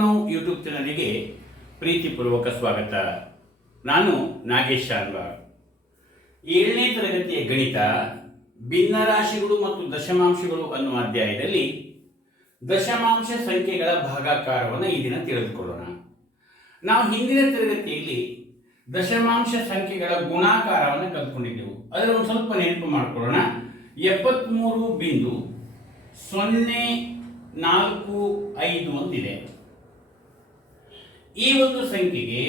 ನಾವು ಯೂಟ್ಯೂಬ್ ಚಾನಲ್ಗೆ ಪ್ರೀತಿಪೂರ್ವಕ ಸ್ವಾಗತ. ನಾನು ನಾಗೇಶ್ ಶಾನ್ಭಾಗ್. 7ನೇ ತರಗತಿಯ ಗಣಿತ ಭಿನ್ನರಾಶಿಗಳು ಮತ್ತು ದಶಮಾಂಶಗಳು ಅನ್ನುವ ಅಧ್ಯಾಯದಲ್ಲಿ ದಶಮಾಂಶ ಸಂಖ್ಯೆಗಳ ಭಾಗಾಕಾರವನ್ನು ಈ ದಿನ ತಿಳಿದುಕೊಳ್ಳೋಣ. ನಾವು ಹಿಂದಿನ ತರಗತಿಯಲ್ಲಿ ದಶಮಾಂಶ ಸಂಖ್ಯೆಗಳ ಗುಣಾಕಾರವನ್ನು ಕಲ್ತ್ಕೊಂಡಿದ್ದೆವು. ಅದರ ಒಂದು ಸ್ವಲ್ಪ ನೆನಪು ಮಾಡಿಕೊಳ್ಳೋಣ. 73.045 ಅಂತಿದೆ. ಈ ಒಂದು ಸಂಖ್ಯೆಗೆ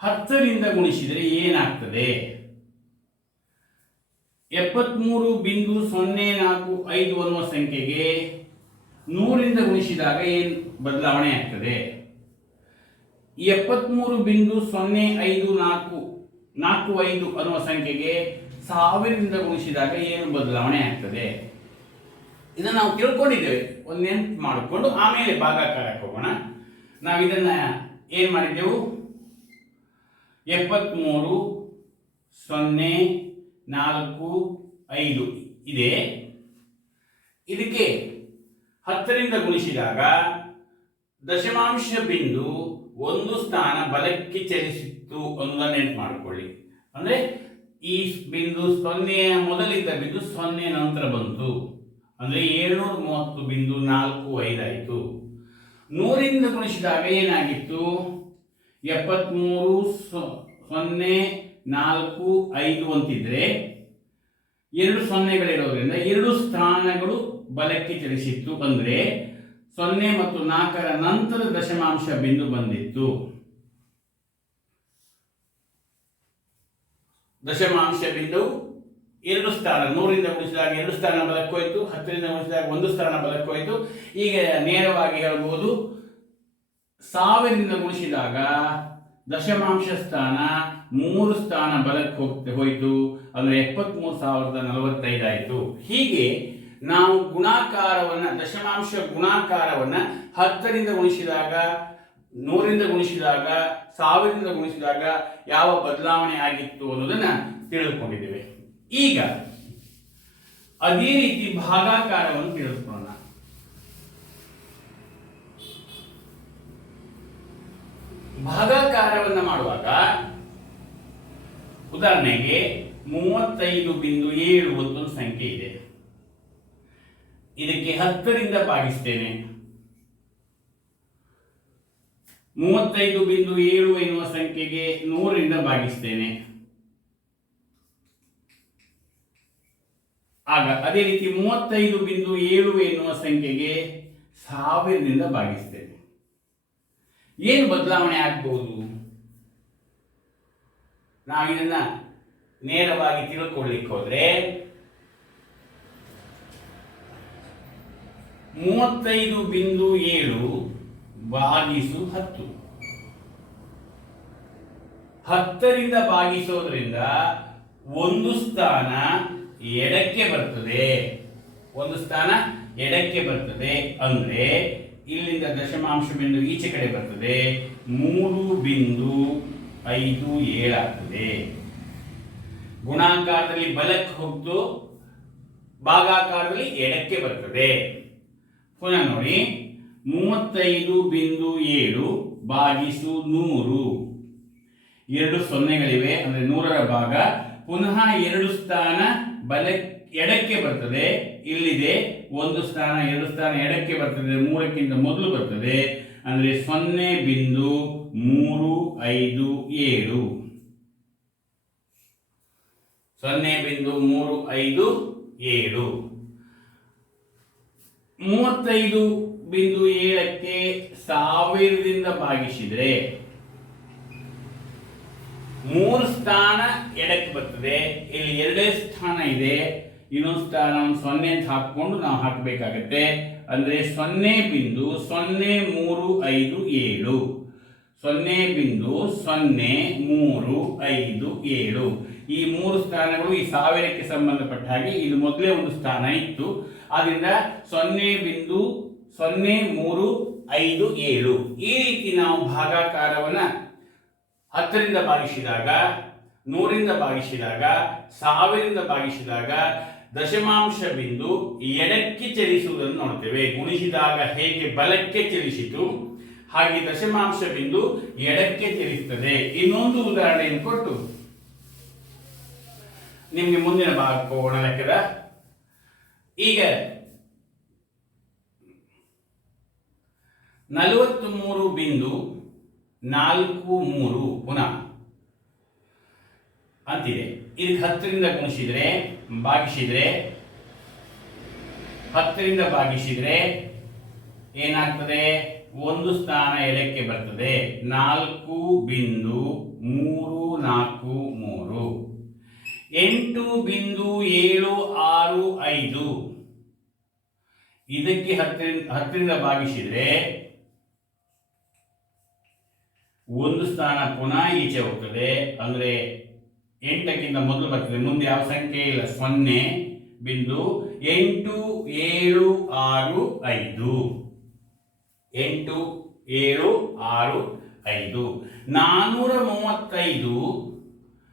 10ರಿಂದ ಗುಣಿಸಿದರೆ ಏನಾಗ್ತದೆ? 73.045 ಅನ್ನುವ ಸಂಖ್ಯೆಗೆ 100ರಿಂದ ಗುಣಿಸಿದಾಗ ಏನು ಬದಲಾವಣೆ ಆಗ್ತದೆ? 73.0545 ಅನ್ನುವ ಸಂಖ್ಯೆಗೆ 1000ರಿಂದ ಗುಣಿಸಿದಾಗ ಏನು ಬದಲಾವಣೆ ಆಗ್ತದೆ? ಇದನ್ನು ನಾವು ತಿಳ್ಕೊಂಡಿದ್ದೇವೆ. ಒಂದು ನೆನಪು ಮಾಡಿಕೊಂಡು ಆಮೇಲೆ ಭಾಗಾಕಾರಕ್ಕೆ ಹೋಗೋಣ. ನಾವು ಇದನ್ನ ಏನು ಮಾಡಿದ್ದೆವು? 73.045 ಇದೆ. ಇದಕ್ಕೆ 10ರಿಂದ ಗುಣಿಸಿದಾಗ ದಶಮಾಂಶ ಬಿಂದು ಒಂದು ಸ್ಥಾನ ಬಲಕ್ಕೆ ಚಲಿಸಿತ್ತು ಅನ್ನೋದನ್ನ ನೆನಪು ಮಾಡಿಕೊಳ್ಳಿ. ಅಂದ್ರೆ ಈ ಬಿಂದು 0ಯ ಮೊದಲಿದ್ದ ಬಿಂದು 0 ನಂತರ ಬಂತು. ಅಂದ್ರೆ 730.45 ಆಯಿತು. 100ರಿಂದ ಗುಣಿಸಿದಾಗ ಏನಾಗಿತ್ತು? 73.045 ಅಂತಿದ್ರೆ 2 ಸೊನ್ನೆಗಳಿರೋದ್ರಿಂದ 2 ಸ್ಥಾನಗಳು ಬಲಕ್ಕೆ ಚಲಿಸಿತ್ತು. ಅಂದ್ರೆ 0 ಮತ್ತು 4ರ ನಂತರ ದಶಮಾಂಶ ಬಿಂದು ಬಂದಿತ್ತು. ದಶಮಾಂಶ ಬಿಂದು 2 ಸ್ಥಾನ, 100ರಿಂದ ಗುಣಿಸಿದಾಗ 2 ಸ್ಥಾನ ಬಲಕ್ಕೆ ಹೋಯಿತು, 10ರಿಂದ ಗುಣಿಸಿದಾಗ 1 ಸ್ಥಾನ ಬಲಕ್ಕೆ ಹೋಯಿತು. ಈಗ ನೇರವಾಗಿ ಹೇಳ್ಬೋದು 1000ರಿಂದ ಗುಣಿಸಿದಾಗ ದಶಮಾಂಶ ಸ್ಥಾನ 3 ಸ್ಥಾನ ಬಲಕ್ಕೆ ಹೋಯಿತು. ಅಂದ್ರೆ 73,045 ಆಯಿತು. ಹೀಗೆ ನಾವು ಗುಣಾಕಾರವನ್ನ, ದಶಮಾಂಶ ಗುಣಾಕಾರವನ್ನ 10ರಿಂದ ಗುಣಿಸಿದಾಗ, 100ರಿಂದ ಗುಣಿಸಿದಾಗ, 1000ರಿಂದ ಗುಣಿಸಿದಾಗ ಯಾವ ಬದಲಾವಣೆ ಆಗಿತ್ತು ಅನ್ನೋದನ್ನ ತಿಳಿದುಕೊಂಡಿದ್ದೇವೆ. ಈಗ ಅದೇ ರೀತಿ ಭಾಗಾಕಾರವನ್ನು ತಿಳಿದುಕೊಳ್ಳೋಣ. ಭಾಗಾಕಾರವನ್ನು ಮಾಡುವಾಗ ಉದಾಹರಣೆಗೆ 35.7 ಒಂದು ಸಂಖ್ಯೆ ಇದೆ. ಇದಕ್ಕೆ 10ರಿಂದ ಭಾಗಿಸ್ತೇನೆ. 35.7 ಎನ್ನುವ ಸಂಖ್ಯೆಗೆ 100ರಿಂದ ಭಾಗಿಸ್ತೇನೆ. ಆಗ ಅದೇ ರೀತಿ 35.7 ಎನ್ನುವ ಸಂಖ್ಯೆಗೆ 1000ರಿಂದ ಭಾಗಿಸ್ತೇನೆ. ಏನು ಬದಲಾವಣೆ ಆಗ್ಬಹುದು? ನಾವು ಇದನ್ನ ನೇರವಾಗಿ ತಿಳ್ಕೊಳ್ಳಿಕ್ಕೆ ಹೋದ್ರೆ 35.7 ಭಾಗಿಸು 10. 10ರಿಂದ ಭಾಗಿಸೋದ್ರಿಂದ ಒಂದು ಸ್ಥಾನ ಎಡಕ್ಕೆ ಬರ್ತದೆ. ಒಂದು ಸ್ಥಾನ ಎಡಕ್ಕೆ ಬರ್ತದೆ ಅಂದ್ರೆ ಇಲ್ಲಿಂದ ದಶಮಾಂಶ ಬಿಂದು ಈಚೆ ಕಡೆ ಬರ್ತದೆ. 3.57 ಆಗ್ತದೆ. ಗುಣಾಕಾರದಲ್ಲಿ ಬಲಕ್ಕೆ ಹೋಗ್ತು, ಭಾಗಾಕಾರದಲ್ಲಿ ಎಡಕ್ಕೆ ಬರ್ತದೆ. ಪುನಃ ನೋಡಿ, 35.7 ಭಾಗಿಸು 100. 2 ಸೊನ್ನೆಗಳಿವೆ ಅಂದ್ರೆ 100ರ ಭಾಗ. ಪುನಃ 2 ಸ್ಥಾನ ಎಡಕ್ಕೆ ಬರ್ತದೆ. ಇಲ್ಲಿದೆ ಒಂದು ಸ್ಥಾನ, 2 ಸ್ಥಾನ ಎಡಕ್ಕೆ ಬರ್ತದೆ, 3ಕ್ಕಿಂತ ಮೊದಲು ಬರ್ತದೆ. ಅಂದ್ರೆ 0.357. 0.357. 35.7ಕ್ಕೆ 1000ರಿಂದ ಭಾಗಿಸಿದ್ರೆ 3 ಸ್ಥಾನ ಎಡಕ್ಕೆ ಬರ್ತದೆ. ಇಲ್ಲಿ 2 ಸ್ಥಾನ ಇದೆ. ಇನ್ನೊಂದು ಸ್ಥಾನ 0 ಅಂತ ಹಾಕೊಂಡು ನಾವು ಹಾಕಬೇಕಾಗತ್ತೆ. ಅಂದ್ರೆ 0.03557. 0.03557. ಈ 3 ಸ್ಥಾನಗಳು ಈ 1000ಕ್ಕೆ ಸಂಬಂಧಪಟ್ಟ ಹಾಗೆ ಇದು ಮೊದಲೇ ಒಂದು ಸ್ಥಾನ ಇತ್ತು. ಆದ್ರಿಂದ 0.03557. ಈ ರೀತಿ ನಾವು ಭಾಗಾಕಾರವನ್ನ 10ರಿಂದ ಭಾಗಿಸಿದಾಗ, 100ರಿಂದ ಭಾಗಿಸಿದಾಗ, 1000ರಿಂದ ಭಾಗಿಸಿದಾಗ ದಶಮಾಂಶ ಬಿಂದು ಎಡಕ್ಕೆ ಚಲಿಸುವುದನ್ನು ನೋಡ್ತೇವೆ. ಗುಣಿಸಿದಾಗ ಹೇಗೆ ಬಲಕ್ಕೆ ಚಲಿಸಿತು ಹಾಗೆ ದಶಮಾಂಶ ಬಿಂದು ಎಡಕ್ಕೆ ತಿರುಗುತ್ತದೆ. ಇನ್ನೊಂದು ಉದಾಹರಣೆಯನ್ನು ಕೊಟ್ಟು ನಿಮಗೆ ಮುಂದಿನ ಭಾಗಕ್ಕೆ ಹೋಗೋಣ. ಲೆಕ್ಕದ ಈಗ 43.43 ಪುನಃ ಅಂತಿದೆ. ಇದಕ್ಕೆ 10ರಿಂದ ಗುಣಿಸಿದ್ರೆ ಭಾಗಿಸಿದ್ರೆ 10ರಿಂದ ಭಾಗಿಸಿದ್ರೆ ಏನಾಗ್ತದೆ? ಒಂದು ಸ್ಥಾನ ಎಡಕ್ಕೆ ಬರ್ತದೆ. 4.343 8.765 ಇದಕ್ಕೆ 10ರಿಂದ ಭಾಗಿಸಿದ್ರೆ ಒಂದು ಸ್ಥಾನ ಪುನಃ ಈಚೆ ಹೋಗ್ತದೆ. ಅಂದ್ರೆ 8ಕ್ಕಿಂತ ಮೊದಲು ಬರ್ತದೆ, ಮುಂದೆ ಯಾವ ಸಂಖ್ಯೆ ಇಲ್ಲ, 0.8765 8765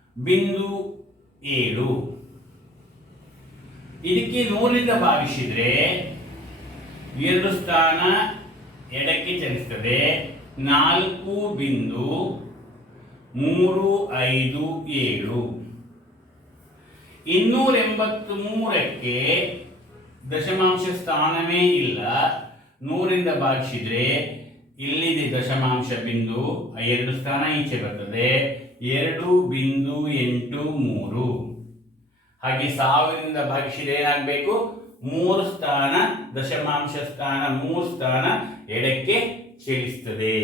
435.7 ಇದಕ್ಕೆ 100ರಿಂದ ಭಾಗಿಸಿದ್ರೆ ಎರಡು ಸ್ಥಾನ ಎಡಕ್ಕೆ ಚಲಿಸ್ತದೆ. 4.357 283ಕ್ಕೆ ದಶಮಾಂಶ ಸ್ಥಾನವೇ ಇಲ್ಲ. 100ರಿಂದ ಭಾಗಿಸಿದ್ರೆ ಇಲ್ಲಿದೆ ದಶಮಾಂಶ ಬಿಂದು, ಎರಡು ಸ್ಥಾನ ಈಚೆ ಬರ್ತದೆ. 2.83 ಹಾಗೆ 1000ರಿಂದ ಭಾಗಿಸಿದ್ರೆ ಏನಾಗಬೇಕು? 3 ಸ್ಥಾನ ದಶಮಾಂಶ ಸ್ಥಾನ 3 ಸ್ಥಾನ ಎಡಕ್ಕೆ ಚಲಿಸ್ತದೆ.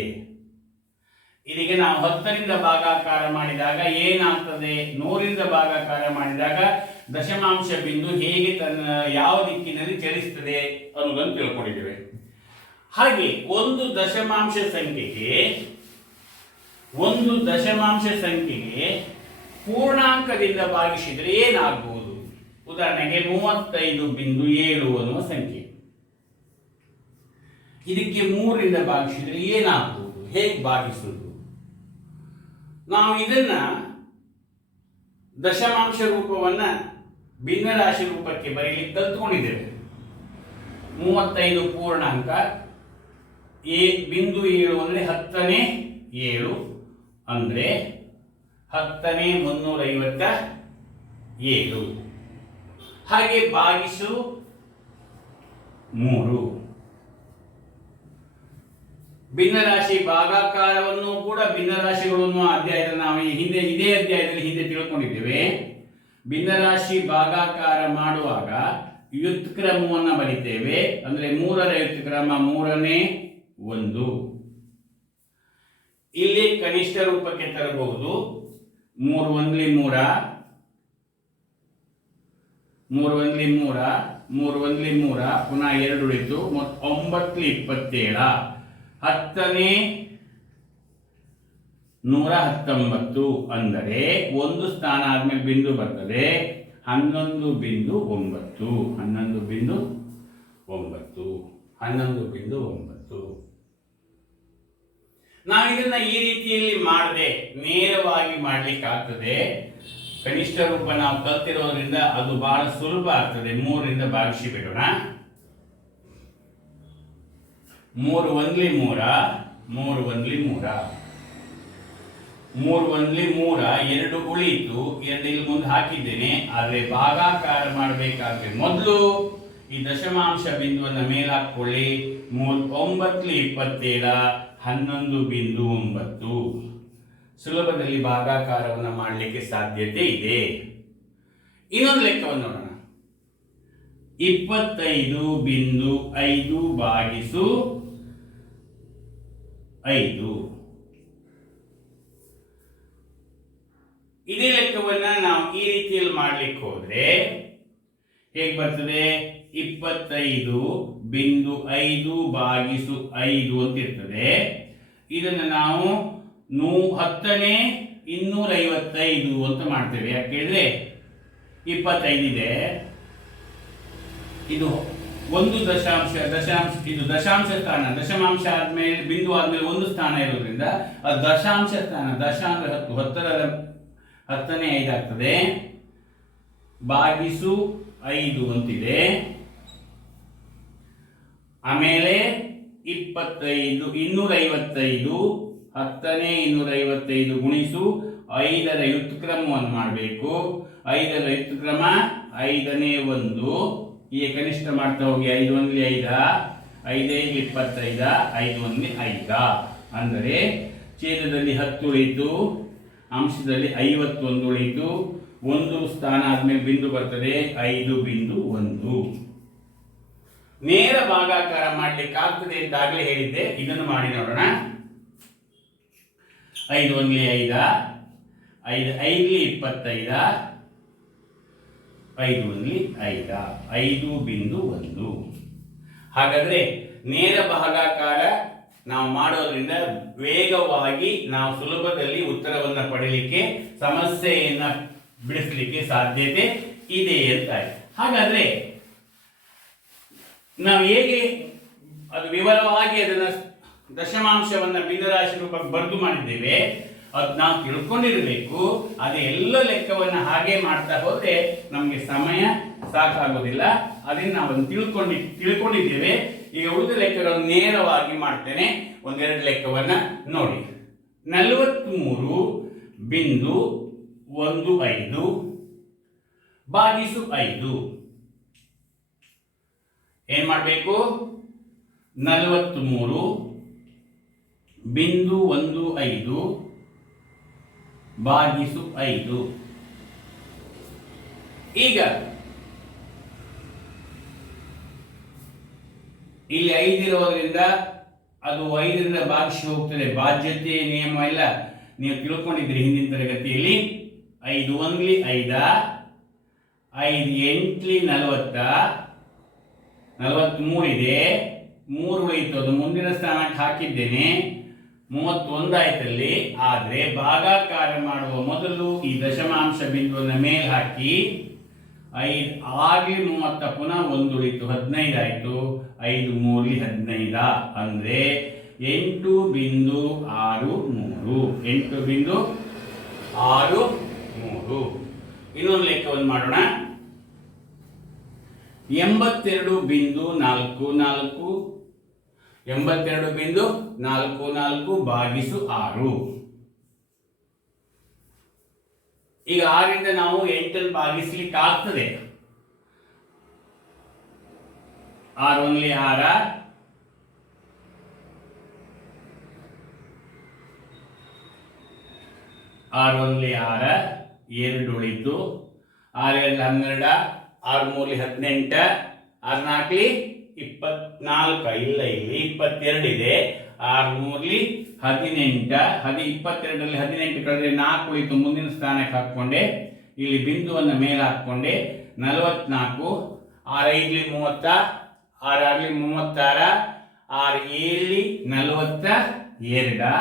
ಇದಕ್ಕೆ ನಾವು 10ರಿಂದ ಭಾಗಾಕಾರ ಮಾಡಿದಾಗ ಏನಾಗ್ತದೆ? 100ರಿಂದ ಭಾಗಾಕಾರ ಮಾಡಿದಾಗ ದಶಮಾಂಶ ಬಿಂದು ಹೇಗೆ ತನ್ನ ಯಾವ ದಿಕ್ಕಿನಲ್ಲಿ ಚಲಿಸ್ತದೆ ಅನ್ನೋದನ್ನು ತಿಳ್ಕೊಂಡಿದ್ದೇವೆ. ಹಾಗೆ ಒಂದು ದಶಮಾಂಶ ಸಂಖ್ಯೆಗೆ ಪೂರ್ಣಾಂಕದಿಂದ ಭಾಗಿಸಿದರೆ ಏನಾಗಬಹುದು? ಉದಾಹರಣೆಗೆ 35.7 ಅನ್ನುವ ಸಂಖ್ಯೆ, ಇದಕ್ಕೆ 3ರಿಂದ ಭಾಗಿಸಿದರೆ ಏನಾಗಬಹುದು? ಹೇಗೆ ಭಾಗಿಸುವುದು? ನಾವು ಇದನ್ನ ದಶಮಾಂಶ ರೂಪವನ್ನ ಭಿನ್ನರಾಶಿ ರೂಪಕ್ಕೆ ಬರೀಲಿಕ್ಕೆ ಕಲ್ತ್ಕೊಂಡಿದ್ದೇವೆ. 35 ಪೂರ್ಣಾಂಕ, ಬಿಂದು 7 ಅಂದ್ರೆ 10ನೇ 7 ಅಂದ್ರೆ 10ನೇ 357 ಹಾಗೆ ಭಾಗಿಸು 3. ಭಿನ್ನರಾಶಿ ಭಾಗಾಕಾರವನ್ನು ಕೂಡ ಭಿನ್ನರಾಶಿಗಳನ್ನು ಅಧ್ಯಾಯದಲ್ಲಿ ನಾವು ಇದೇ ಅಧ್ಯಾಯದಲ್ಲಿ ಹಿಂದೆ ತಿಳ್ಕೊಂಡಿದ್ದೇವೆ. ಭಿನ್ನರಾಶಿ ಭಾಗಾಕಾರ ಮಾಡುವಾಗ ವ್ಯುತ್ಕ್ರಮವನ್ನು ಬರಿತೇವೆ. ಅಂದ್ರೆ 3ರ ವ್ಯುತ್ಕ್ರಮ 3ನೇ 1. ಇಲ್ಲಿ ಕನಿಷ್ಠ ರೂಪಕ್ಕೆ ತರಬಹುದು. 3 1 3 3 1 3 3 1 3 ಪುನಃ 2 ಉಳಿತು. 9 27 10ನೇ 119 ಅಂದರೆ ಒಂದು ಸ್ಥಾನ ಆದ್ಮೇಲೆ ಬಿಂದು ಬರ್ತದೆ. 11.9 ನಾವು ಇದನ್ನ ಈ ರೀತಿಯಲ್ಲಿ ಮಾಡದೆ ನೇರವಾಗಿ ಮಾಡ್ಲಿಕ್ಕೆ ಆಗ್ತದೆ. ಕನಿಷ್ಠ ರೂಪ ನಾವು ಕಲ್ತಿರೋದ್ರಿಂದ ಅದು ಬಹಳ ಸುಲಭ ಆಗ್ತದೆ. 3ರಿಂದ ಭಾಗಿಸಿ ಬಿಡೋಣ. 3 1 3 3 1 3 2 ಉಳಿಯಿತು. 2 ಇಲ್ಲಿ ಮುಂದೆ ಹಾಕಿದ್ದೇನೆ. ಆದರೆ ಭಾಗಾಕಾರ ಮಾಡಬೇಕಾದ್ರೆ ಮೊದಲು ಈ ದಶಮಾಂಶ ಬಿಂದುವನ್ನು ಮೇಲಾಕೊಳ್ಳಿ. 9 27 11.9 ಸುಲಭದಲ್ಲಿ ಭಾಗಾಕಾರವನ್ನು ಮಾಡಲಿಕ್ಕೆ ಸಾಧ್ಯತೆ ಇದೆ. ಇನ್ನೊಂದು ಲೆಕ್ಕವನ್ನು ನೋಡೋಣ. 25.5 ಭಾಗಿಸು 5. ಇದೇ ಲೆಕ್ಕವನ್ನ ನಾವು ಈ ರೀತಿಯಲ್ಲಿ ಮಾಡ್ಲಿಕ್ಕೆ ಹೋದ್ರೆ ಹೇಗೆ ಬರ್ತದೆ? 25.5 ಭಾಗಿಸು 5 ಅಂತ ಇರ್ತದೆ. ಇದನ್ನು ನಾವು 10ನೇ 255 ಅಂತ ಮಾಡ್ತೇವೆ. ಯಾಕೆಂದ್ರೆ 25 ಇದೆ, ಇದು ಒಂದು ದಶಾಂಶ ಇದು ದಶಾಂಶ ಸ್ಥಾನ. ದಶಮಾಂಶ ಆದ್ಮೇಲೆ ಬಿಂದು ಆದ್ಮೇಲೆ ಒಂದು ಸ್ಥಾನ ಇರೋದ್ರಿಂದ ಅದು ದಶಾಂಶ ಸ್ಥಾನ. ದಶಾಂಶ 10ನೇ 5 ಆಗ್ತದೆ. ಭಾಗಿಸು 5 ಅಂತಿದೆ. ಆಮೇಲೆ 25 255 10ನೇ 255 ಗುಣಿಸು 5ರ ವ್ಯುತ್ಕ್ರಮವನ್ನು ಮಾಡಬೇಕು. 5ರ ವ್ಯುತ್ಕ್ರಮ 5ನೇ 1. ಈಗ ಕನಿಷ್ಠ ಮಾಡ್ತಾ ಹೋಗಿ. 5 1 5, 5 5 25, 5 1 5. ಅಂದರೆ ಛೇದದಲ್ಲಿ 10 ಉಳಿಯಿತು, ಅಂಶದಲ್ಲಿ 51 ಉಳಿಯಿತು. ಒಂದು ಸ್ಥಾನ ಆದ್ಮೇಲೆ ಬಿಂದು ಬರ್ತದೆ 5.1. ನೇರ ಭಾಗಾಕಾರ ಮಾಡ್ಲಿಕ್ಕೆ ಆಗ್ತದೆ ಅಂತ ಆಗ್ಲೇ ಹೇಳಿದ್ದೆ. ಇದನ್ನು ಮಾಡಿ ನೋಡೋಣ. 5 1 5, 5 5 25, 5 1 5, 5.1. ಹಾಗಾದ್ರೆ ನೇರ ಭಾಗಾಕಾರ ನಾವು ಮಾಡೋದ್ರಿಂದ ವೇಗವಾಗಿ ನಾವು ಸುಲಭದಲ್ಲಿ ಉತ್ತರವನ್ನು ಪಡೆಯಲಿಕ್ಕೆ, ಸಮಸ್ಯೆಯನ್ನು ಬಿಡಿಸಲಿಕ್ಕೆ ಸಾಧ್ಯತೆ ಇದೆ ಅಂತ. ಹಾಗಾದ್ರೆ ನಾವು ಹೇಗೆ ಅದು ವಿವರವಾಗಿ ಅದನ್ನು ದಶಮಾಂಶವನ್ನು ಭಿನ್ನರಾಶಿ ರೂಪಕ್ಕೆ ಬರೆದು ಮಾಡಿದ್ದೇವೆ, ಅದು ನಾವು ತಿಳ್ಕೊಂಡಿರಬೇಕು. ಅದೇ ಎಲ್ಲ ಲೆಕ್ಕವನ್ನು ಹಾಗೆ ಮಾಡ್ತಾ ಹೋದ್ರೆ ನಮಗೆ ಸಮಯ ಸಾಕಾಗೋದಿಲ್ಲ. ಅದನ್ನು ನಾವು ತಿಳ್ಕೊಂಡಿದ್ದೇವೆ. ಈಗ ಉಳಿದ ಲೆಕ್ಕಗಳನ್ನು ನೇರವಾಗಿ ಮಾಡ್ತೇನೆ. ಒಂದೆರಡು ಲೆಕ್ಕವನ್ನು ನೋಡಿ. 43.15 ಭಾಗಿಸು 5. ಏನ್ ಮಾಡಬೇಕು? 43.15 ಭಾಗಿಸು 5. ಈಗ ಇಲ್ಲಿ 5 ಇರೋದ್ರಿಂದ ಅದು 5ರಿಂದ ಭಾಗಿಸಿ ಹೋಗ್ತದೆ. ಬಾಧ್ಯತೆ ನಿಯಮ ಎಲ್ಲ ನೀವು ತಿಳ್ಕೊಂಡಿದ್ರಿ ಹಿಂದಿನ ತರಗತಿಯಲ್ಲಿ. 5 1 5, 5 8 40, 43 ಇದೆ. 3 ಉಳಿಯಿತು, ಅದು ಮುಂದಿನ ಸ್ಥಾನಕ್ಕೆ ಹಾಕಿದ್ದೇನೆ. 31 ಆಯ್ತಲ್ಲಿ. ಆದರೆ ಭಾಗಾಕಾರ ಮಾಡುವ ಮೊದಲು ಈ ದಶಮಾಂಶ ಬಿಂದುವನ್ನು ಮೇಲೆ ಹಾಕಿ 5 6 30, ಪುನಃ 1 ಉಳಿತು, 15 ಆಯಿತು. 5 3 15 ಅಂದರೆ 8.63. 8.63. ಇನ್ನೊಂದು ಲೆಕ್ಕವನ್ನು ಮಾಡೋಣ. 82.44 82.44 ಭಾಗಿಸು 6. ಈಗ 6ರಿಂದ ನಾವು 8 ಭಾಗಿಸ್ಲಿಕ್ಕೆ ಆಗ್ತದೆ. 6 1 6, 6 1 6, 2 ಉಳಿತು. 6 2 12, 6 3 18, 6 4 24. ಇಲ್ಲ, ಇಲ್ಲಿ 22 ಇದೆ. 6 3 18, 22ರಲ್ಲಿ 18 ಕಳೆದ್ರೆ 4 ಉಳಿತು, ಮುಂದಿನ ಸ್ಥಾನಕ್ಕೆ ಹಾಕೊಂಡೆ. ಇಲ್ಲಿ ಬಿಂದುವನ್ನು ಮೇಲೆ ಹಾಕೊಂಡೆ. 44, 6 5 30, 6 6 36, 6 7 42.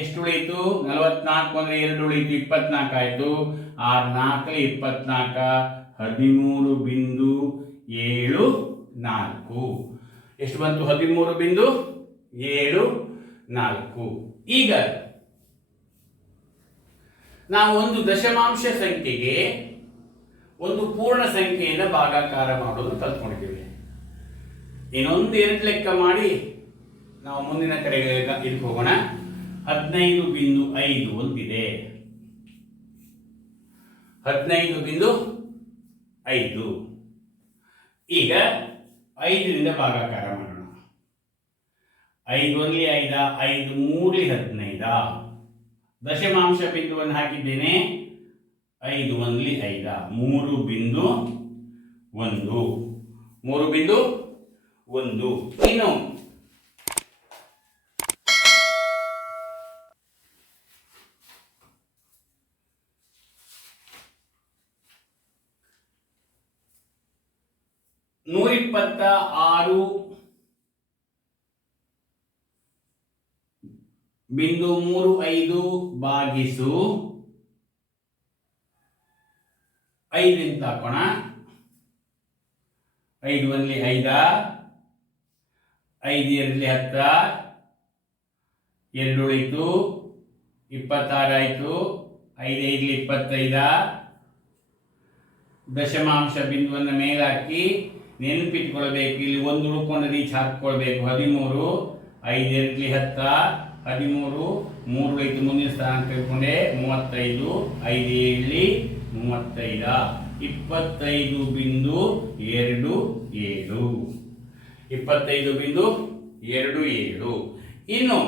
ಎಷ್ಟು ಉಳಿಯಿತು? 44 ಅಂದರೆ 2 ಉಳಿಯಿತು, 24 ಆಯಿತು. 6 4 24, 13.74. ಎಷ್ಟು ಬಂತು? 13.74. ಈಗ ನಾವು ಒಂದು ದಶಮಾಂಶ ಸಂಖ್ಯೆಗೆ ಒಂದು ಪೂರ್ಣ ಸಂಖ್ಯೆಯಿಂದ ಭಾಗಾಕಾರ ಮಾಡೋದು ಕಲ್ತ್ಕೊಂಡಿದ್ದೇವೆ. ಇನ್ನೊಂದು 2 ಲೆಕ್ಕ ಮಾಡಿ ನಾವು ಮುಂದಿನ ಕಡೆಗೆ ಇದಕ್ಕೆ ಹೋಗೋಣ. 15.5 ಒಂದಿದೆ. 15.5. ಈಗ 5ರಿಂದ ಭಾಗಾಕಾರ ಮಾಡೋಣ. 5 1 5, 5 3 15. ದಶಮಾಂಶ ಬಿಂದುವನ್ನು ಹಾಕಿದ್ದೇನೆ. 5 1 5, 3.1. 3.1. ಇನ್ನು 126.35 ಭಾಗಿಸು 5 ಅಂತ ಹಾಕೋಣ. 5 1 5, 5 2 10, 2 ಉಳಿತು, 26 ಆಯಿತು. 5 5 25. ದಶಮಾಂಶ ಬಿಂದುವನ್ನು ಮೇಲೆ ಹಾಕಿ ನೆನಪಿಟ್ಕೊಳ್ಬೇಕು. ಇಲ್ಲಿ ಒಂದು ಉಳ್ಕೊಂಡು ರೀಚ್ ಹಾಕ್ಕೊಳ್ಬೇಕು. 13, 5 2 10, 13, 3 ಉಳಿತು, ಮುಂದಿನ ಸ್ಥಾನ ತೆಗೆದುಕೊಂಡೆ 35, 5 7 35, 25.27, 25.27. ಇನ್ನು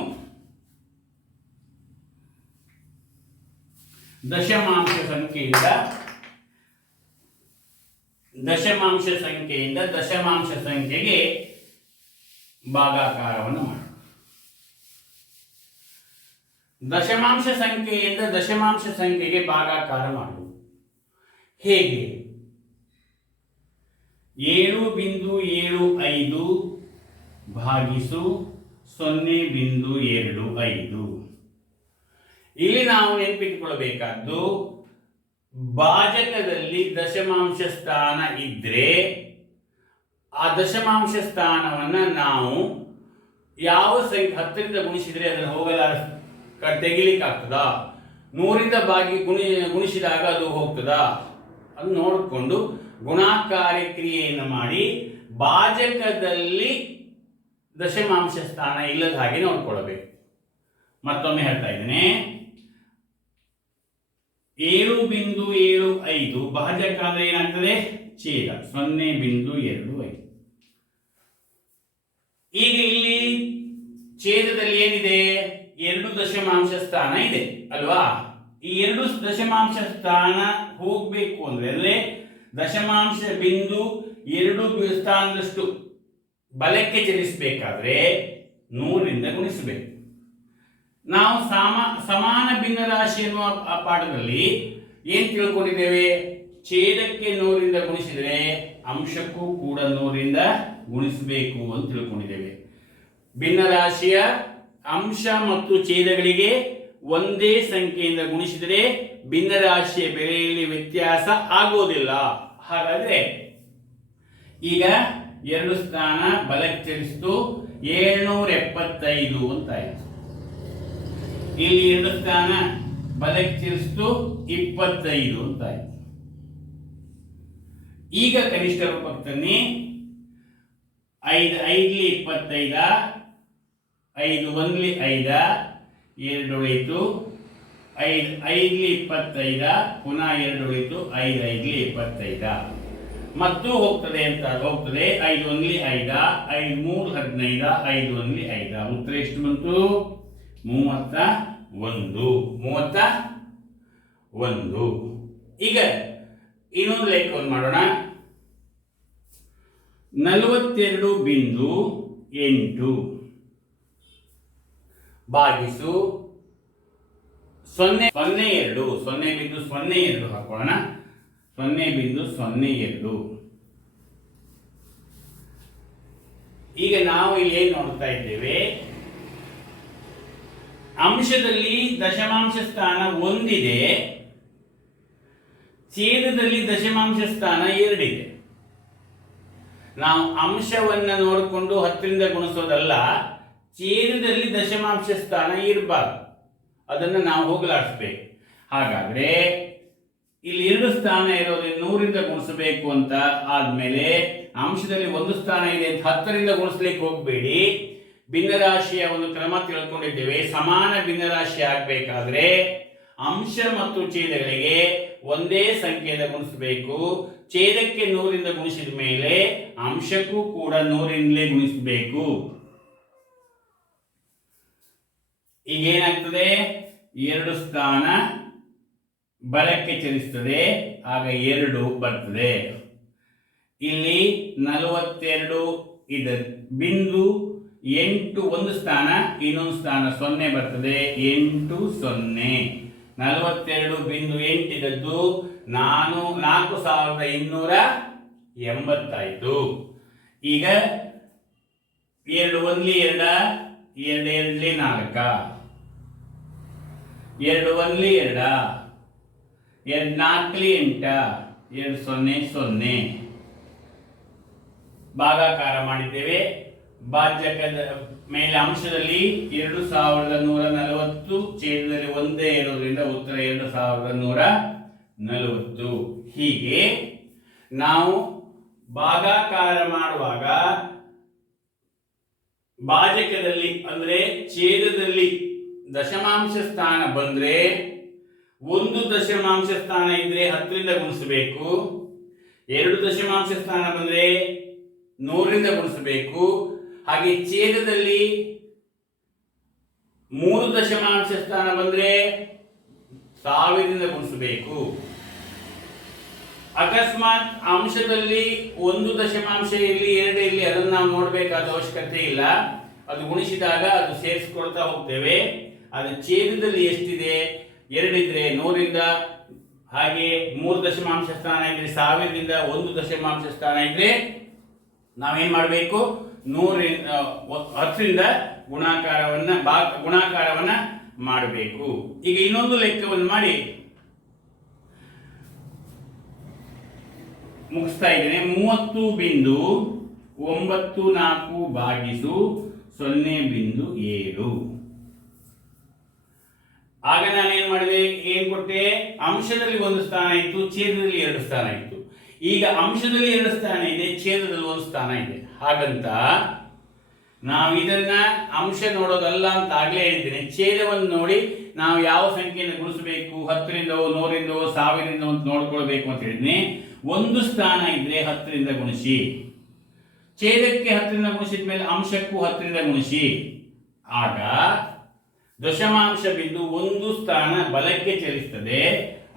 ದಶಮಾಂಶ ಸಂಖ್ಯೆಯಿಂದ ದಶಮಾಂಶ ಸಂಖ್ಯೆಗೆ ಭಾಗಾಕಾರವನ್ನು ಮಾಡೋಣ. ದಶಮಾಂಶ ಸಂಖ್ಯೆಯಿಂದ ದಶಮಾಂಶ ಸಂಖ್ಯೆಗೆ ಭಾಗಾಕಾರ ಮಾಡುವುದು ಹೇಗೆ? 7.75 ಭಾಗಿಸು 0.25. ಇಲ್ಲಿ ನಾವು ನೆನಪಿಟ್ಟುಕೊಳ್ಳಬೇಕಾದ್ದು, ಭಾಜಕದಲ್ಲಿ ದಶಮಾಂಶ ಸ್ಥಾನ ಇದ್ರೆ ಆ ದಶಮಾಂಶ ಸ್ಥಾನವನ್ನು ನಾವು ಯಾವ ಸಂಖ್ಯೆ 10ರಿಂದ ಗುಣಿಸಿದ್ರೆ ಅದನ್ನು ತೆಗಿಲಿಕ್ಕೆ ಆಗ್ತದಾ, 100ರಿಂದ ಗುಣಿಸಿದಾಗ ಅದು ಹೋಗ್ತದಾ ಅದು ನೋಡಿಕೊಂಡು ಗುಣಾಕಾರಿ ಕ್ರಿಯೆಯನ್ನು ಮಾಡಿ ಭಾಜಕದಲ್ಲಿ ದಶಮಾಂಶ ಸ್ಥಾನ ಇಲ್ಲದ ಹಾಗೆ ನೋಡ್ಕೊಳ್ಬೇಕು. ಮತ್ತೊಮ್ಮೆ ಹೇಳ್ತಾ ಇದ್ದೇನೆ, 7.75 ಭಾಜಕ ಅಂದ್ರೆ ಏನಾಗ್ತದೆ? ಛೇದ 0.25. ಈಗ ಇಲ್ಲಿ ಛೇದದಲ್ಲಿ ಏನಿದೆ? 2 ದಶಮಾಂಶ ಸ್ಥಾನ ಇದೆ ಅಲ್ವಾ? ಈ 2 ದಶಮಾಂಶ ಸ್ಥಾನ ಹೋಗ್ಬೇಕು ಅಂದ್ರೆ ದಶಮಾಂಶ ಬಿಂದು 2 ಸ್ಥಾನದಷ್ಟು ಬಲಕ್ಕೆ ಚಲಿಸಬೇಕಾದ್ರೆ 100ರಿಂದ ಗುಣಿಸಬೇಕು. ನಾವು ಸಮಾನ ಭಿನ್ನರಾಶಿ ಎನ್ನುವ ಪಾಠದಲ್ಲಿ ಏನ್ ತಿಳ್ಕೊಂಡಿದ್ದೇವೆ? ಛೇದಕ್ಕೆ 100ರಿಂದ ಗುಣಿಸಿದರೆ ಅಂಶಕ್ಕೂ ಕೂಡ 100ರಿಂದ ಗುಣಿಸಬೇಕು ಅಂತ ತಿಳ್ಕೊಂಡಿದ್ದೇವೆ. ಭಿನ್ನರಾಶಿಯ ಅಂಶ ಮತ್ತು ಛೇದಗಳಿಗೆ ಒಂದೇ ಸಂಖ್ಯೆಯಿಂದ ಗುಣಿಸಿದರೆ ಭಿನ್ನರಾಶಿಯ ಬೆಲೆಯಲ್ಲಿ ವ್ಯತ್ಯಾಸ ಆಗೋದಿಲ್ಲ. ಹಾಗಾದ್ರೆ ಈಗ 2 ಸ್ಥಾನ ಬಲಕ್ಕೆ ಚಲಿಸಿತು, 775 ಅಂತ ಆಯ್ತು. ಇಲ್ಲಿ 2 ಸ್ಥಾನ ಬಲಕ್ಕೆ ಚಲಿಸಿತು, 25 ಅಂತ ಆಯ್ತು. ಈಗ ಕನಿಷ್ಠ ರೂಪಕ್ಕೆ ತನ್ನಿ. 5 5 25, 5 1 5, 2 ಉಳಿತು, 5 5 25, ಪುನಃ 2 ಉಳಿತು, 5 5 25 ಮತ್ತು ಹೋಗ್ತದೆ ಅಂತ ಹೋಗ್ತದೆ. 5 1 5, 5 3 15, 5 1 5. ಉತ್ತರ ಎಷ್ಟು ಬಂತು? 31. ಈಗ ಇನ್ನೊಂದು ಲೆಕ್ಕವನ್ನು ಮಾಡೋಣ. 42.8 ಭಾಗಿಸು 0.02 ಹಾಕೋಣ. 0.02. ಈಗ ನಾವು ಇಲ್ಲಿ ಏನು ನೋಡ್ತಾ ಇದ್ದೇವೆ? ಅಂಶದಲ್ಲಿ ದಶಮಾಂಶ ಸ್ಥಾನ 1 ಇದೆ, ಛೇದದಲ್ಲಿ ದಶಮಾಂಶ ಸ್ಥಾನ 2 ಇದೆ. ನಾವು ಅಂಶವನ್ನ ನೋಡಿಕೊಂಡು 10ರಿಂದ ಗುಣಿಸೋದಲ್ಲ, ಛೇದದಲ್ಲಿ ದಶಮಾಂಶ ಸ್ಥಾನ ಇರಬಾರ್ದು, ಅದನ್ನು ನಾವು ಹೋಗಲಾಡಿಸ್ಬೇಕು. ಹಾಗಾದ್ರೆ ಇಲ್ಲಿ 2 ಸ್ಥಾನ ಇರೋದ್ರಿಂದ 100ರಿಂದ ಗುಣಿಸಬೇಕು ಅಂತ ಆದ್ಮೇಲೆ ಅಂಶದಲ್ಲಿ 1 ಸ್ಥಾನ ಇದೆ ಅಂತ 10ರಿಂದ ಗುಣಿಸ್ಲಿಕ್ಕೆ ಹೋಗಬೇಡಿ. ಭಿನ್ನರಾಶಿಯ ಒಂದು ಕ್ರಮ ತಿಳ್ಕೊಂಡಿದ್ದೇವೆ. ಸಮಾನ ಭಿನ್ನರಾಶಿ ಆಗಬೇಕಾದ್ರೆ ಅಂಶ ಮತ್ತು ಛೇದಗಳಿಗೆ ಒಂದೇ ಸಂಖ್ಯೆಯಿಂದ ಗುಣಿಸಬೇಕು. ಛೇದಕ್ಕೆ 100ರಿಂದ ಗುಣಿಸಿದ ಮೇಲೆ ಅಂಶಕ್ಕೂ ಕೂಡ 100ರಿಂದಲೇ ಗುಣಿಸಬೇಕು. ಈಗ ಏನಾಗ್ತದೆ? 2 ಸ್ಥಾನ ಬಲಕ್ಕೆ ಚಲಿಸ್ತದೆ, ಆಗ 2 ಬರ್ತದೆ. ಇಲ್ಲಿ 42 ಇದೆ ಬಿಂದು 8, ಒಂದು ಸ್ಥಾನ, ಇನ್ನೊಂದು ಸ್ಥಾನ 0 ಬರ್ತದೆ. 8 0. 42.8 ಇದ್ದದ್ದು 4280 ಆಯಿತು. ಈಗ 2 1 2, 2 2 4, 2 1 2, 2 4 8, 2 0 0 ಭಾಗಾಕಾರ ಮಾಡಿದ್ದೇವೆ. ಭಾಜಕದ ಮೇಲೆ ಅಂಶದಲ್ಲಿ 2140, ಛೇದದಲ್ಲಿ ಒಂದೇ ಇರೋದ್ರಿಂದ ಉತ್ತರ 2140. ಹೀಗೆ ನಾವು ಭಾಗಾಕಾರ ಮಾಡುವಾಗ ಭಾಜಕದಲ್ಲಿ ಅಂದ್ರೆ ಛೇದದಲ್ಲಿ ದಶಮಾಂಶ ಸ್ಥಾನ ಬಂದ್ರೆ ಒಂದು ದಶಮಾಂಶ ಸ್ಥಾನ ಇದ್ರೆ 10ರಿಂದ ಗುಣಿಸಬೇಕು, 2 ದಶಮಾಂಶ ಸ್ಥಾನ ಬಂದ್ರೆ 100ರಿಂದ ಗುಣಿಸಬೇಕು. ಹಾಗೆ ಛೇದದಲ್ಲಿ 3 ದಶಮಾಂಶ ಸ್ಥಾನ ಬಂದ್ರೆ 1000ರಿಂದ ಗುಣಿಸಬೇಕು. ಅಕಸ್ಮಾತ್ ಅಂಶದಲ್ಲಿ 1 ದಶಮಾಂಶ ಇರಲಿ 2 ಇರಲಿ ಅದನ್ನು ನಾವು ನೋಡಬೇಕಾದ ಅವಶ್ಯಕತೆ ಇಲ್ಲ. ಅದು ಗುಣಿಸಿದಾಗ ಅದು ಸೇರಿಸ್ಕೊಳ್ತಾ ಹೋಗ್ತೇವೆ. ಅದು ಛೇದದಲ್ಲಿ ಎಷ್ಟಿದೆ 2 ಇದ್ರೆ 100ರಿಂದ, ಹಾಗೆ 3 ದಶಮಾಂಶ ಸ್ಥಾನ ಇದ್ರೆ 1000ರಿಂದ, 1 ದಶಮಾಂಶ ಸ್ಥಾನ ಇದ್ರೆ ನಾವೇನ್ ಮಾಡಬೇಕು 10ರಿಂದ ಗುಣಾಕಾರವನ್ನ ಮಾಡಬೇಕು. ಈಗ ಇನ್ನೊಂದು ಲೆಕ್ಕವನ್ನು ಮಾಡಿ ಮುಗಿಸ್ತಾ ಇದ್ದೇನೆ. 30.94 ಭಾಗಿಸು 0.7. ಆಗ ನಾನೇನ್ ಮಾಡಿದೆ, ಏನ್ ಕೊಟ್ಟೆ, ಅಂಶದಲ್ಲಿ 1 ಸ್ಥಾನ ಇತ್ತು, ಛೇದದಲ್ಲಿ 2 ಸ್ಥಾನ ಇತ್ತು. ಈಗ ಅಂಶದಲ್ಲಿ 2 ಸ್ಥಾನ ಇದೆ, ಛೇದದಲ್ಲಿ 1 ಸ್ಥಾನ ಇದೆ. ಹಾಗಂತ ನಾವು ಇದನ್ನ ಅಂಶ ನೋಡೋದಲ್ಲ ಅಂತ ಆಗ್ಲೇ ಹೇಳಿದ್ದೇನೆ. ಛೇದವನ್ನು ನೋಡಿ ನಾವು ಯಾವ ಸಂಖ್ಯೆಯನ್ನು ಗುಣಿಸಬೇಕು, 10ರಿಂದವೋ 100ರಿಂದವೋ 1000ರಿಂದ ಅಂತ ನೋಡ್ಕೊಳ್ಬೇಕು ಅಂತ ಹೇಳಿದ್ನಿ. 1 ಸ್ಥಾನ ಇದ್ರೆ 10ರಿಂದ ಗುಣಿಸಿ, ಛೇದಕ್ಕೆ 10ರಿಂದ ಗುಣಿಸಿದ ಮೇಲೆ ಅಂಶಕ್ಕೂ 10ರಿಂದ ಗುಣಿಸಿ. ಆಗ ದಶಮಾಂಶ ಬಿಂದು 1 ಸ್ಥಾನ ಬಲಕ್ಕೆ ಚಲಿಸ್ತದೆ.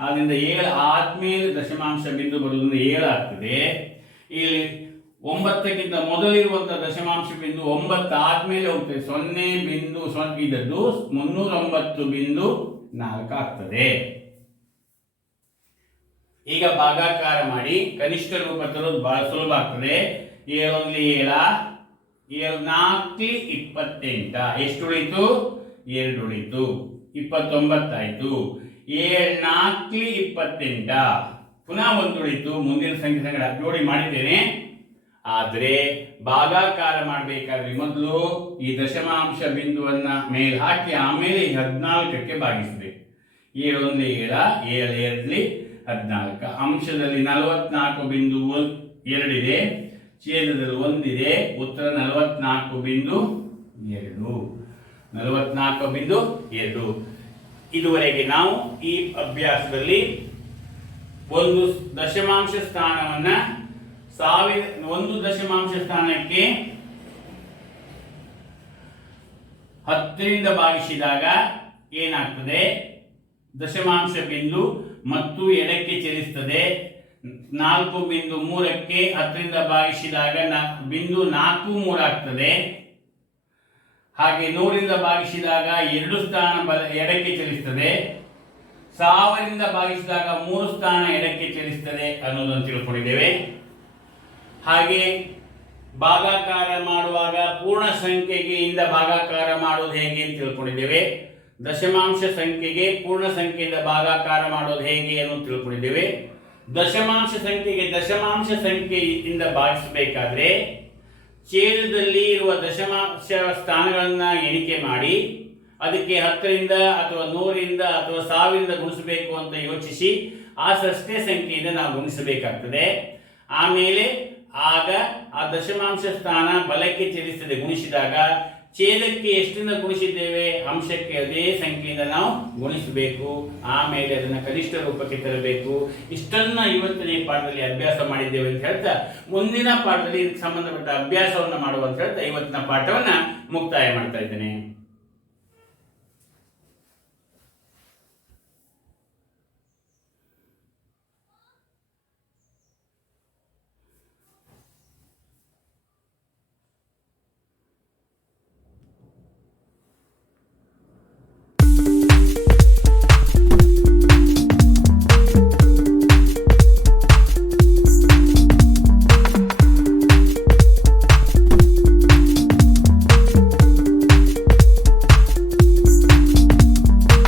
ಆದ್ದರಿಂದ 7 ಆದ್ಮೇಲೆ ದಶಮಾಂಶ ಬಿಂದು ಬರುವುದರಿಂದ 7 ಆಗ್ತದೆ. ಇಲ್ಲಿ 9ಕ್ಕಿಂತ ಮೊದಲಿರುವಂತಹ ದಶಮಾಂಶ ಬಿಂದು 9 ಆದ್ಮೇಲೆ ಹೋಗ್ತದೆ, 0.0 ಇದ್ದದ್ದು 309.4 ಆಗ್ತದೆ. ಈಗ ಭಾಗಾಕಾರ ಮಾಡಿ ಕನಿಷ್ಠ ರೂಪ ತರೋದು ಬಹಳ ಸುಲಭ ಆಗ್ತದೆ. 7 7 4 28. ಎಷ್ಟು ಉಳಿತು? 2 ಉಳಿತು. 29 ಆಯ್ತು. 7 4 28. ಪುನಃ 1 ಉಳಿತು. ಮುಂದಿನ ಸಂಖ್ಯೆ ಜೋಡಿ ಮಾಡಿದ್ದೇನೆ. ಆದರೆ ಭಾಗಾಕಾರ ಮಾಡಬೇಕಾದ್ರೆ ಮೊದಲು ಈ ದಶಮಾಂಶ ಬಿಂದುವನ್ನ ಮೇಲೆ ಹಾಕಿ ಆಮೇಲೆ 14ಕ್ಕೆ ಭಾಗಿಸಬೇಕು. 7 1 7 7 2 14. ಅಂಶದಲ್ಲಿ 44.2 ಇದೆ, ಛೇದದಲ್ಲಿ 1 ಇದೆ. ಉತ್ತರ 44.2. 44.2. ಇದುವರೆಗೆ ನಾವು ಈ ಅಭ್ಯಾಸದಲ್ಲಿ ಒಂದು ದಶಮಾಂಶ ಸ್ಥಾನವನ್ನ 1 ದಶಮಾಂಶ ಸ್ಥಾನಕ್ಕೆ 10ರಿಂದ ಭಾಗಿಸಿದಾಗ ಏನಾಗ್ತದೆ, ದಶಮಾಂಶ ಬಿಂದು ಮತ್ತು ಎಡಕ್ಕೆ ಚಲಿಸ್ತದೆ. 4.3ಕ್ಕೆ 10ರಿಂದ ಭಾಗಿಸಿದಾಗ ಬಿಂದು 4.3 ಆಗ್ತದೆ. ಹಾಗೆ 100ರಿಂದ ಭಾಗಿಸಿದಾಗ 2 ಸ್ಥಾನ ಎಡಕ್ಕೆ ಚಲಿಸ್ತದೆ. 1000ರಿಂದ ಭಾಗಿಸಿದಾಗ 3 ಸ್ಥಾನ ಎಡಕ್ಕೆ ಚಲಿಸ್ತದೆ ಅನ್ನೋದನ್ನು ತಿಳ್ಕೊಂಡಿದ್ದೇವೆ. ಹಾಗೆ ಭಾಗಾಕಾರ ಮಾಡುವಾಗ ಪೂರ್ಣ ಸಂಖ್ಯೆಗೆ ಇಂದ ಭಾಗಾಕಾರ ಮಾಡುವುದು ಹೇಗೆ ಅಂತ ತಿಳ್ಕೊಂಡಿದ್ದೇವೆ. ದಶಮಾಂಶ ಸಂಖ್ಯೆಗೆ ಪೂರ್ಣ ಸಂಖ್ಯೆಯಿಂದ ಭಾಗಾಕಾರ ಮಾಡೋದು ಹೇಗೆ ಅನ್ನೋದು ತಿಳ್ಕೊಂಡಿದ್ದೇವೆ. ದಶಮಾಂಶ ಸಂಖ್ಯೆಯಿಂದ ಭಾಗಿಸಬೇಕಾದ್ರೆ ಛೇದದಲ್ಲಿ ಇರುವ ದಶಮಾಂಶ ಸ್ಥಾನಗಳನ್ನ ಎಣಿಕೆ ಮಾಡಿ ಅದಕ್ಕೆ 10ರಿಂದ ಅಥವಾ 100ರಿಂದ ಅಥವಾ 1000ರಿಂದ ಗುಣಿಸಬೇಕು ಅಂತ ಯೋಚಿಸಿ ಆ ಷಷ್ಠೆ ಸಂಖ್ಯೆಯಿಂದ ನಾವು ಗುಣಿಸಬೇಕಾಗ್ತದೆ. ಆಮೇಲೆ ಆಗ ಆ ದಶಮಾಂಶ ಸ್ಥಾನ ಬಲಕ್ಕೆ ಚಲಿಸ್ತದೆ. ಗುಣಿಸಿದಾಗ ಛೇದಕ್ಕೆ ಎಷ್ಟರಿಂದ ಗುಣಿಸಿದ್ದೇವೆ ಅಂಶಕ್ಕೆ ಅದೇ ಸಂಖ್ಯೆಯಿಂದ ನಾವು ಗುಣಿಸಬೇಕು. ಆಮೇಲೆ ಅದನ್ನು ಕನಿಷ್ಠ ರೂಪಕ್ಕೆ ತರಬೇಕು. ಇಷ್ಟನ್ನ ಇವತ್ತನೇ ಪಾಠದಲ್ಲಿ ಅಭ್ಯಾಸ ಮಾಡಿದ್ದೇವೆ ಅಂತ ಹೇಳ್ತಾ ಮುಂದಿನ ಪಾಠದಲ್ಲಿ ಇದಕ್ಕೆ ಸಂಬಂಧಪಟ್ಟ ಅಭ್ಯಾಸವನ್ನು ಮಾಡುವಂತ ಹೇಳ್ತಾ ಇವತ್ತಿನ ಪಾಠವನ್ನ ಮುಕ್ತಾಯ ಮಾಡ್ತಾ ಇದ್ದೇನೆ.